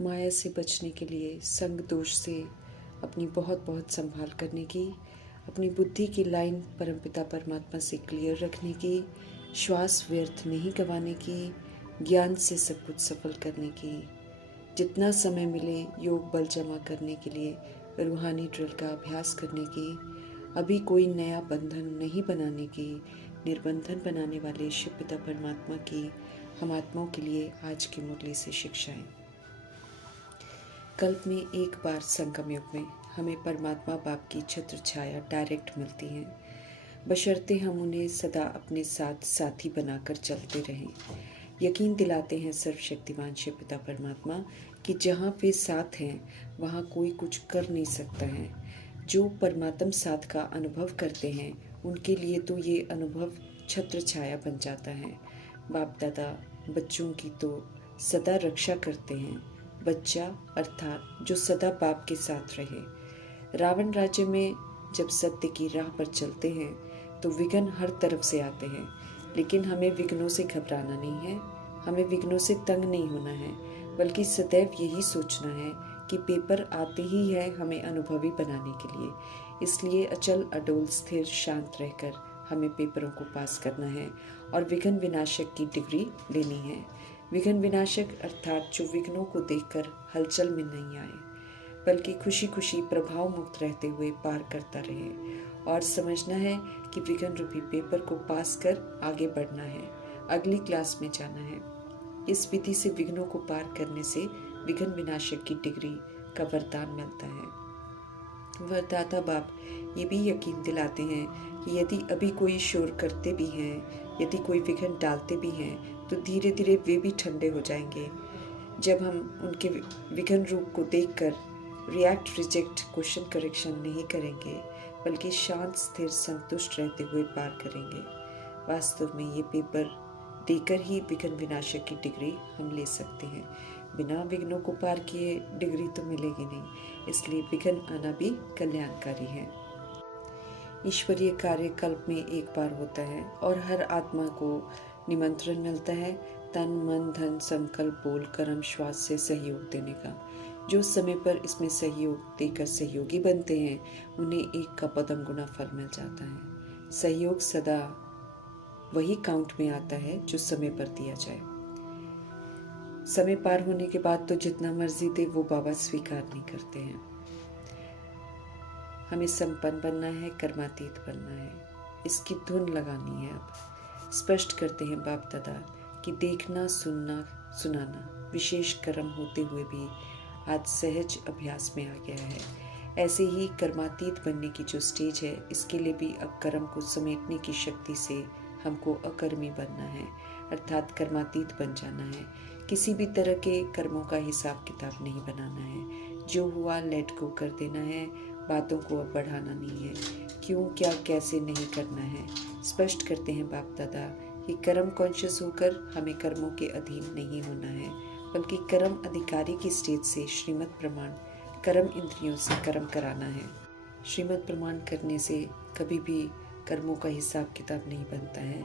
माया से बचने के लिए, संग दोष से अपनी बहुत बहुत संभाल करने की, अपनी बुद्धि की लाइन परमपिता परमात्मा से क्लियर रखने की, श्वास व्यर्थ नहीं गंवाने की, ज्ञान से सब कुछ सफल करने की, जितना समय मिले योग बल जमा करने के लिए रूहानी ड्रिल का अभ्यास करने की, अभी कोई नया बंधन नहीं बनाने की, निर्बंधन बनाने वाले शिव पिता परमात्मा की हम आत्माओं के लिए आज की मुरली से शिक्षाएं। कल्प में एक बार संगम युग में हमें परमात्मा बाप की छत्र छाया डायरेक्ट मिलती है, बशर्ते हम उन्हें सदा अपने साथ साथी बनाकर चलते रहें। यकीन दिलाते हैं सर्वशक्तिमान शिव पिता परमात्मा कि जहाँ वे साथ हैं वहाँ कोई कुछ कर नहीं सकता है। जो परमात्म साथ का अनुभव करते हैं उनके लिए तो ये अनुभव छत्र छाया बन जाता है। बाप दादा बच्चों की तो सदा रक्षा करते हैं। बच्चा अर्थात जो सदा बाप के साथ रहे। रावण राज्य में जब सत्य की राह पर चलते हैं तो विघ्न हर तरफ से आते हैं, लेकिन हमें विघ्नों से घबराना नहीं है, हमें विघ्नों से तंग नहीं होना है, बल्कि सदैव यही सोचना है कि पेपर आते ही है हमें अनुभवी बनाने के लिए। इसलिए अचल अडोल स्थिर शांत रहकर हमें पेपरों को पास करना है और विघ्न विनाशक की डिग्री लेनी है। विघ्न विनाशक अर्थात जो विघ्नों को देखकर हलचल में नहीं आए, बल्कि खुशी खुशी प्रभाव मुक्त रहते हुए पार करता रहे और समझना है कि विघ्न रूपी पेपर को पास कर आगे बढ़ना है, अगली क्लास में जाना है। इस विधि से विघ्नों को पार करने से विघ्न विनाशक की डिग्री का वरदान मिलता है। वरदाता बाप ये भी यकीन दिलाते हैं कि यदि अभी कोई शोर करते भी हैं, यदि कोई विघ्न डालते भी हैं, तो धीरे धीरे वे भी ठंडे हो जाएंगे। जब हम उनके विघ्न रूप को देखकर रिएक्ट रिजेक्ट क्वेश्चन करेक्शन नहीं करेंगे, बल्कि शांत स्थिर संतुष्ट रहते हुए पार करेंगे। वास्तव में ये पेपर देकर ही विघ्न विनाशक की डिग्री हम ले सकते हैं। बिना विघ्नों को पार किए डिग्री तो मिलेगी नहीं, इसलिए विघ्न आना भी कल्याणकारी है। ईश्वरीय कार्य कल्प में एक बार होता है और हर आत्मा को निमंत्रण मिलता है तन मन धन संकल्प बोल कर्म श्वास से सहयोग देने का। जो समय पर इसमें सहयोग देकर सहयोगी बनते हैं उन्हें एक का पदम गुना फल मिल जाता है। सहयोग सदा वही काउंट में आता है जो समय पर दिया जाए। समय पार होने के बाद तो जितना मर्जी दे वो बाबा स्वीकार नहीं करते हैं। हमें संपन्न बनना है, कर्मातीत बनना है, इसकी धुन लगानी है। अब स्पष्ट करते हैं बाप दादा कि देखना सुनना सुनाना विशेष कर्म होते हुए भी आज सहज अभ्यास में आ गया है। ऐसे ही कर्मातीत बनने की जो स्टेज है, इसके लिए भी अब कर्म को समेटने की शक्ति से हमको अकर्मी बनना है, अर्थात कर्मातीत बन जाना है। किसी भी तरह के कर्मों का हिसाब किताब नहीं बनाना है। जो हुआ लेट गो कर देना है, बातों को अब बढ़ाना नहीं है। क्यों क्या कैसे नहीं करना है। स्पष्ट करते हैं बाप दादा कि कर्म कॉन्शियस होकर हमें कर्मों के अधीन नहीं होना है, बल्कि कर्म अधिकारी की स्टेज से श्रीमत प्रमाण कर्म इंद्रियों से कर्म कराना है। श्रीमत प्रमाण करने से कभी भी कर्मों का हिसाब किताब नहीं बनता है।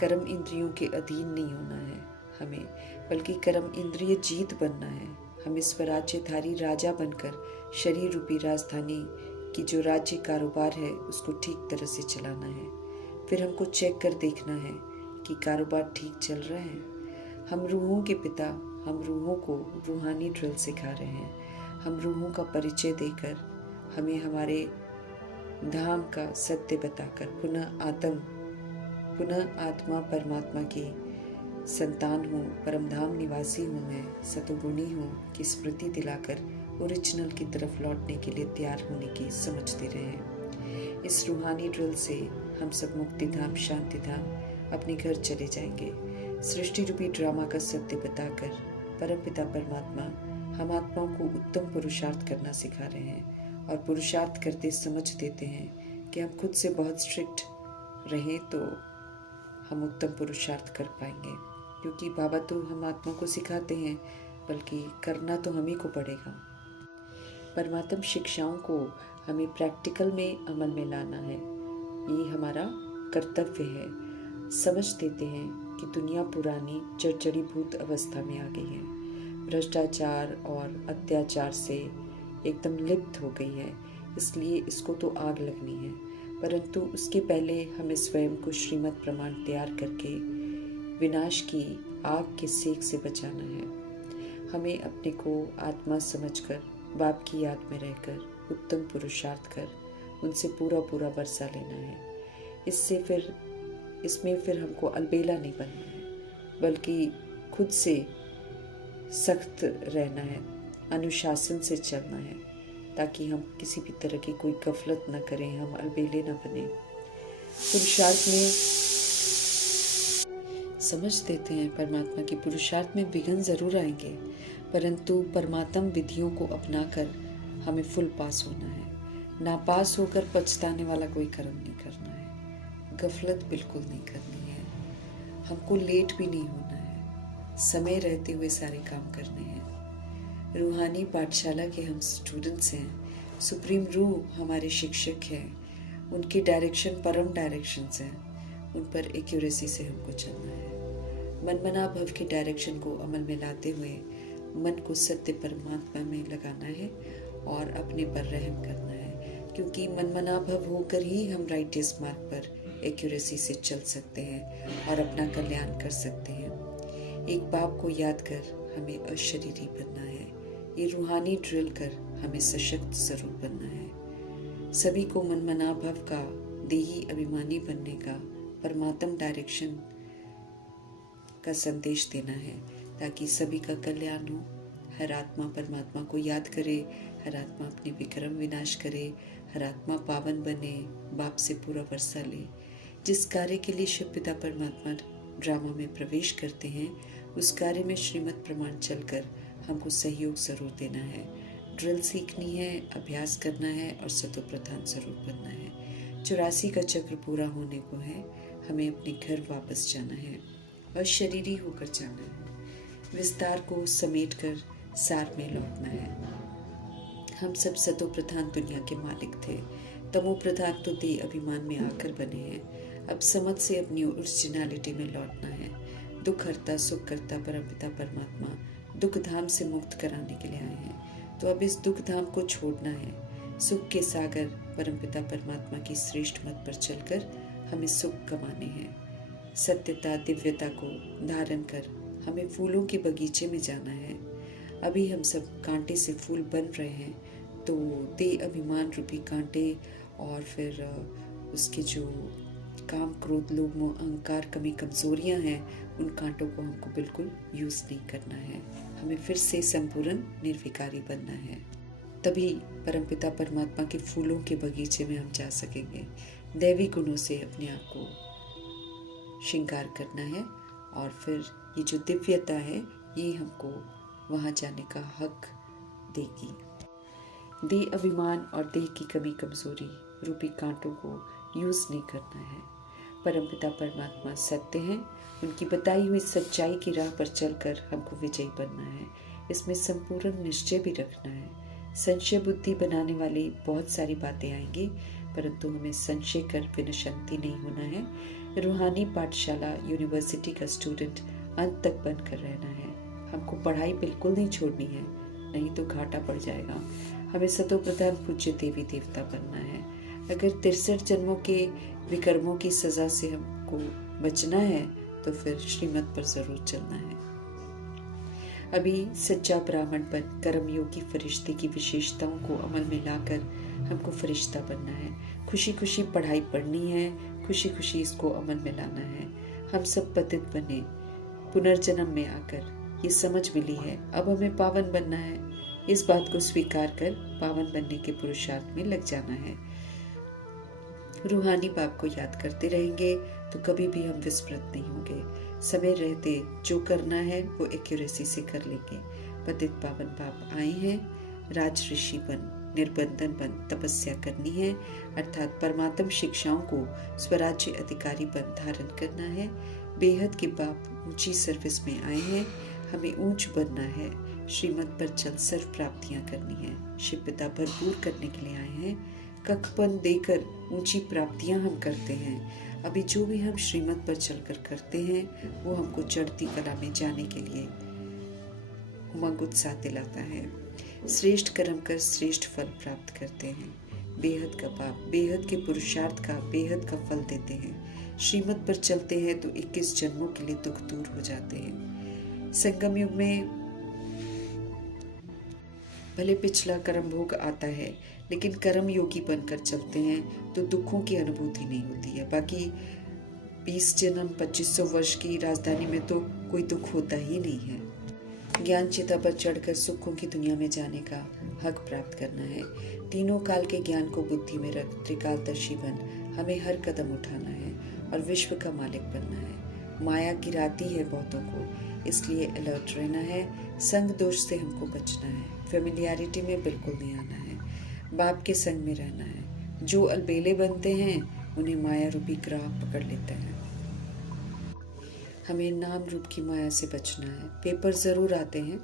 कर्म इंद्रियों के अधीन नहीं होना है हमें, बल्कि कर्म इंद्रिय जीत बनना है। हमें स्वराज्यधारी राजा बनकर शरीर रूपी राजधानी की जो राज्य कारोबार है उसको ठीक तरह से चलाना है। फिर हमको चेक कर देखना है कि कारोबार ठीक चल रहा है। हम रूहों के पिता, हम रूहों को रूहानी ड्रिल सिखा रहे हैं। हम रूहों का परिचय देकर हमें हमारे धाम का सत्य बताकर पुनः आत्मा परमात्मा की संतान हूँ, परमधाम निवासी हूँ, मैं सतोगुणी हूँ की स्मृति दिलाकर ओरिजिनल की तरफ लौटने के लिए तैयार होने की समझ दे रहे हैं। इस रूहानी ड्रिल से हम सब मुक्ति धाम शांति धाम अपने घर चले जाएंगे। सृष्टि रूपी ड्रामा का सत्य बताकर परमपिता परमात्मा हम आत्माओं को उत्तम पुरुषार्थ करना सिखा रहे हैं और पुरुषार्थ करते समझ देते हैं कि हम खुद से बहुत स्ट्रिक्ट रहें तो हम उत्तम पुरुषार्थ कर पाएंगे, क्योंकि बाबा तो हम आत्मा को सिखाते हैं, बल्कि करना तो हमें को पड़ेगा। परमात्म शिक्षाओं को हमें प्रैक्टिकल में अमल में लाना है, ये हमारा कर्तव्य है। समझ देते हैं कि दुनिया पुरानी जर्जरीभूत अवस्था में आ गई है। भ्रष्टाचार और अत्याचार से एकदम लिप्त हो गई है, इसलिए इसको तो आग लगनी है। परंतु उसके पहले हमें स्वयं को श्रीमद् प्रमाण तैयार करके विनाश की आग के सेक से बचाना है। हमें अपने को आत्मा समझकर बाप की याद में रहकर उत्तम पुरुषार्थ कर उनसे पूरा पूरा वर्षा लेना है। इसमें फिर हमको अलबेला नहीं बनना है, बल्कि खुद से सख्त रहना है, अनुशासन से चलना है, ताकि हम किसी भी तरह की कोई गफलत न करें, हम अलबेले न बने। पुरुषार्थ में समझ देते हैं परमात्मा की पुरुषार्थ में विघ्न जरूर आएंगे, परंतु परमात्म विधियों को अपनाकर हमें फुल पास होना है। नापास होकर पछताने वाला कोई कर्म नहीं करना है, गफलत बिल्कुल नहीं करनी है, हमको लेट भी नहीं होना है, समय रहते हुए सारे काम करने हैं। रूहानी पाठशाला के हम स्टूडेंट्स हैं, सुप्रीम रूह हमारे शिक्षक हैं, उनके डायरेक्शन परम डायरेक्शंस हैं, उन पर एक्यूरेसी से हमको चलना है। मनमना भव के डायरेक्शन को अमल में लाते हुए मन को सत्य परमात्मा में लगाना है और अपने पर रहम करना है, क्योंकि मनमना भव होकर ही हम राइटियस मार्ग पर एक्यूरेसी से चल सकते हैं और अपना कल्याण कर सकते हैं। एक बाप को याद कर हमें अशरीरी बनना है, ये रूहानी ड्रिल कर हमें सशक्त जरूर बनना है। सभी को मनमना भव का देही अभिमानी बनने का परमात्म डायरेक्शन का संदेश देना है, ताकि सभी का कल्याण हो। हर आत्मा परमात्मा को याद करे, हर आत्मा अपने विक्रम विनाश करे, हर आत्मा पावन बने, बाप से पूरा वर्षा ले। जिस कार्य के लिए शिव पिता परमात्मा ड्रामा में प्रवेश करते हैं, उस कार्य में श्रीमद् प्रमाण चलकर हमको सहयोग जरूर देना है। ड्रिल सीखनी है, अभ्यास करना है और सतो प्रधान जरूर बनना है। 84 का चक्र पूरा होने को है, हमें अपने घर वापस जाना है और शरीरी होकर जाना है। विस्तार को समेटकर सार में लौटना है। हम सब सतो प्रधान दुनिया के मालिक थे, तमो प्रधान तो देह अभिमान में आकर बने हैं। अब समझ से अपनी ओरिजिनलिटी में लौटना है। दुख हरता सुख करता परमपिता परमात्मा दुख धाम से मुक्त कराने के लिए आए हैं, तो अब इस दुख धाम को छोड़ना है। सुख के सागर परमपिता परमात्मा की श्रेष्ठ मत पर चलकर हमें सुख कमाने हैं। सत्यता दिव्यता को धारण कर हमें फूलों के बगीचे में जाना है। अभी हम सब कांटे से फूल बन रहे हैं, तो देह अभिमान रूपी कांटे और फिर उसके जो काम क्रोध लोभ मोह अहंकार कमी कमजोरियां हैं, उन कांटों को हमको बिल्कुल यूज नहीं करना है। हमें फिर से संपूर्ण निर्विकारी बनना है, तभी परमपिता परमात्मा के फूलों के बगीचे में हम जा सकेंगे। दैवी गुणों से अपने आप को श्रृंगार करना है और फिर ये जो दिव्यता है ये हमको वहाँ जाने का हक देगी। देह अभिमान और देह की कमी कमजोरी रूपी कांटों को यूज नहीं करना है। परमपिता परमात्मा सत्य हैं, उनकी बताई हुई सच्चाई की राह पर चलकर हमको विजयी बनना है। इसमें संपूर्ण निश्चय भी रखना है। संशय बुद्धि बनाने वाली बहुत सारी बातें आएंगी, परंतु हमें संशय कर विनशंति नहीं होना है। रूहानी पाठशाला यूनिवर्सिटी का स्टूडेंट अंत तक बनकर रहना है। हमको पढ़ाई बिल्कुल नहीं छोड़नी है, नहीं तो घाटा पड़ जाएगा। हमें सतो प्रधान पूज्य देवी देवता बनना है। अगर 63 जन्मों के विकर्मों की सजा से हमको बचना है, तो फिर श्रीमत पर जरूर चलना है। अभी सच्चा ब्राह्मण बन कर्मयोगी फरिश्ते की विशेषताओं को अमल में लाकर हमको फरिश्ता बनना है। खुशी खुशी पढ़ाई पढ़नी है, खुशी खुशी इसको अमल में लाना है। हम सब पतित बने, पुनर्जन्म में आकर ये समझ मिली है, अब हमें पावन बनना है। इस बात को स्वीकार कर पावन बनने के पुरुषार्थ में लग जाना है। रूहानी बाप को याद करते रहेंगे तो कभी भी हम विस्मृत नहीं होंगे। समय रहते जो करना है वो एक्यूरेसी से कर लेंगे। पतित पावन बाप आए हैं, राज ऋषि बन निर्बंधन बन तपस्या करनी है, अर्थात परमात्म शिक्षाओं को स्वराज्य अधिकारी बन धारण करना है। बेहद के बाप ऊंची सर्विस में आए हैं, हमें ऊंच बनना है। श्रीमत पर चल सर्व प्राप्तियां करनी है। शिव पिता भरपूर करने के लिए आए हैं। कखपन देकर ऊंची प्राप्तियां हम करते हैं। अभी जो भी हम श्रीमत पर चलकर करते हैं वो हमको चढ़ती कला में जाने के लिए उमंग उत्साह दिलाता है। श्रेष्ठ कर्म कर श्रेष्ठ फल प्राप्त करते हैं। बेहद का पाप बेहद के पुरुषार्थ का बेहद का फल देते हैं। श्रीमत पर चलते हैं तो 21 जन्मों के लिए दुख दूर हो जाते हैं। संगम युग में भले पिछला कर्म भोग आता है, लेकिन कर्म योगी बनकर चलते हैं तो दुखों की अनुभूति नहीं होती है। बाकी 20 जन्म 2500 वर्ष की राजधानी में तो कोई दुख होता ही नहीं है। ज्ञान चिता पर चढ़कर सुखों की दुनिया में जाने का हक प्राप्त करना है। तीनों काल के ज्ञान को बुद्धि में रख त्रिकालदर्शी बन हमें हर कदम उठाना है और विश्व का मालिक बनना है। माया गिराती है बहुतों को, इसलिए अलर्ट रहना है। संग दोष से हमको बचना है। फेमिलियरिटी में बिल्कुल नहीं आना है। बाप के संग में रहना है। जो अलबेले बनते हैं उन्हें माया रूपी ग्राह पकड़ लेते हैं। हमें नाम रूप की माया से बचना है। पेपर ज़रूर आते हैं,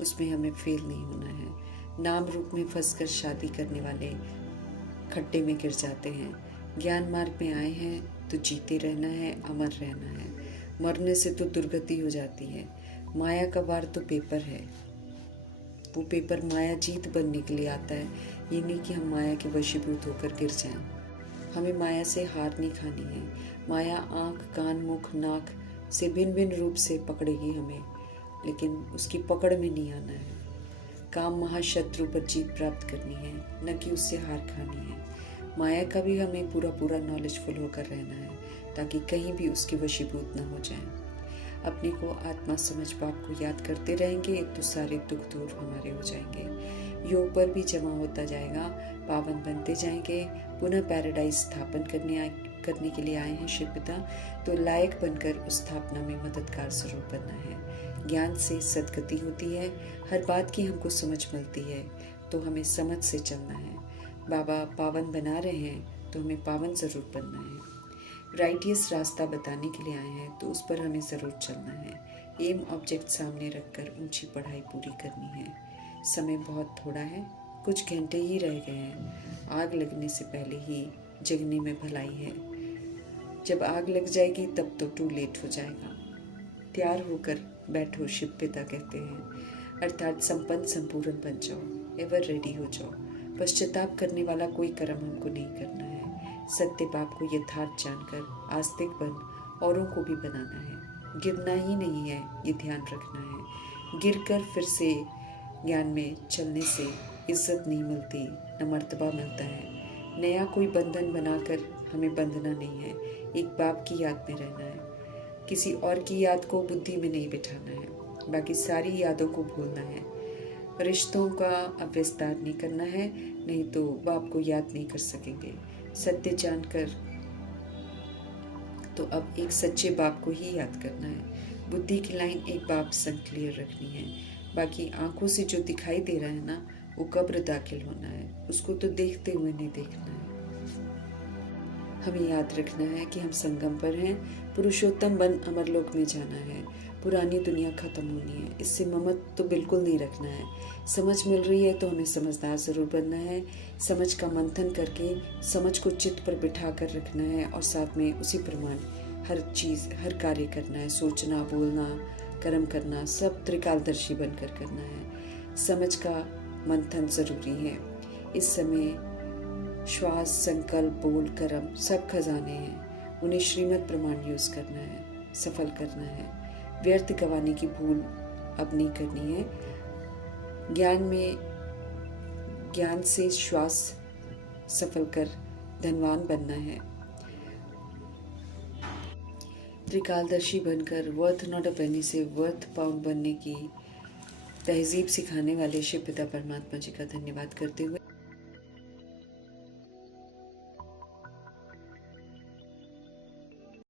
उसमें हमें फेल नहीं होना है। नाम रूप में फंसकर शादी करने वाले खड्डे में गिर जाते हैं। ज्ञान मार्ग में आए हैं तो जीते रहना है, अमर रहना है। मरने से तो दुर्गति हो जाती है। माया का वार तो पेपर है। वो पेपर माया जीत बनने के लिए आता है, ये नहीं कि हम माया के वशीभूत होकर गिर जाएं। हमें माया से हार नहीं खानी है। माया आँख, कान, मुख, नाक से भिन्न भिन्न रूप से पकड़ेगी हमें, लेकिन उसकी पकड़ में नहीं आना है। काम महाशत्रु पर जीत प्राप्त करनी है, न कि उससे हार खानी है। माया का भी हमें पूरा पूरा नॉलेजफुल होकर रहना है, ताकि कहीं भी उसके वशीभूत न हो जाएं। अपने को आत्मा समझ बाप को याद करते रहेंगे तो सारे दुख दूर हमारे हो जाएंगे। योग पर भी जमा होता जाएगा, पावन बनते जाएंगे। पुनः पैराडाइज स्थापन करने के लिए आए हैं शिव पिता, तो लायक बनकर उस स्थापना में मददगार स्वरूप बनना है। ज्ञान से सद्गति होती है। हर बात की हमको समझ मिलती है, तो हमें समझ से चलना है। बाबा पावन बना रहे हैं तो हमें पावन ज़रूर बनना है। राइटियस रास्ता बताने के लिए आए हैं तो उस पर हमें ज़रूर चलना है। एम ऑब्जेक्ट सामने रखकर ऊंची पढ़ाई पूरी करनी है। समय बहुत थोड़ा है, कुछ घंटे ही रह गए हैं। आग लगने से पहले ही जगने में भलाई है। जब आग लग जाएगी तब तो टू लेट हो जाएगा। तैयार होकर बैठो, शिव पिता कहते हैं, अर्थात संपन्न संपूर्ण बन जाओ, एवर रेडी हो जाओ। पश्चाताप करने वाला कोई कर्म हमको नहीं करना है। सत्य बाप को यथार्थ जानकर आस्तिक बन औरों को भी बनाना है। गिरना ही नहीं है, ये ध्यान रखना है। गिरकर फिर से ज्ञान में चलने से इज्जत नहीं मिलती, न मर्तबा मिलता है। नया कोई बंधन बनाकर हमें बंधना नहीं है। एक बाप की याद में रहना है। किसी और की याद को बुद्धि में नहीं बिठाना है। बाकी सारी यादों को भूलना है। रिश्तों का अब विस्तार नहीं करना है, नहीं तो बाप को याद नहीं कर सकेंगे। सत्य जानकर तो अब एक सच्चे बाप को ही याद करना है। बुद्धि की लाइन एक बाप संग क्लियर रखनी है। बाकी आंखों से जो दिखाई दे रहा है ना, वो कब्र दाखिल होना है, उसको तो देखते हुए नहीं देखना है। हमें याद रखना है कि हम संगम पर हैं। पुरुषोत्तम बन अमरलोक में जाना है। पुरानी दुनिया खत्म होनी है, इससे ममत तो बिल्कुल नहीं रखना है। समझ मिल रही है तो हमें समझदार ज़रूर बनना है। समझ का मंथन करके समझ को चित्त पर बिठा कर रखना है और साथ में उसी प्रमाण हर चीज़, हर कार्य करना है। सोचना, बोलना, कर्म करना, सब त्रिकालदर्शी बनकर करना है। समझ का मंथन ज़रूरी है। इस समय श्वास, संकल्प, बोल, कर्म सब खजाने हैं। उन्हें श्रीमत प्रमाण यूज़ करना है, सफल करना है। व्यर्थ गंवाने की भूल अब नहीं करनी है। ज्ञान से श्वास सफल कर धनवान बनना है। त्रिकालदर्शी बनकर वर्थ नॉट अ पेनी से वर्थ पाउंड बनने की तहजीब सिखाने वाले शिव पिता परमात्मा जी का धन्यवाद करते हुए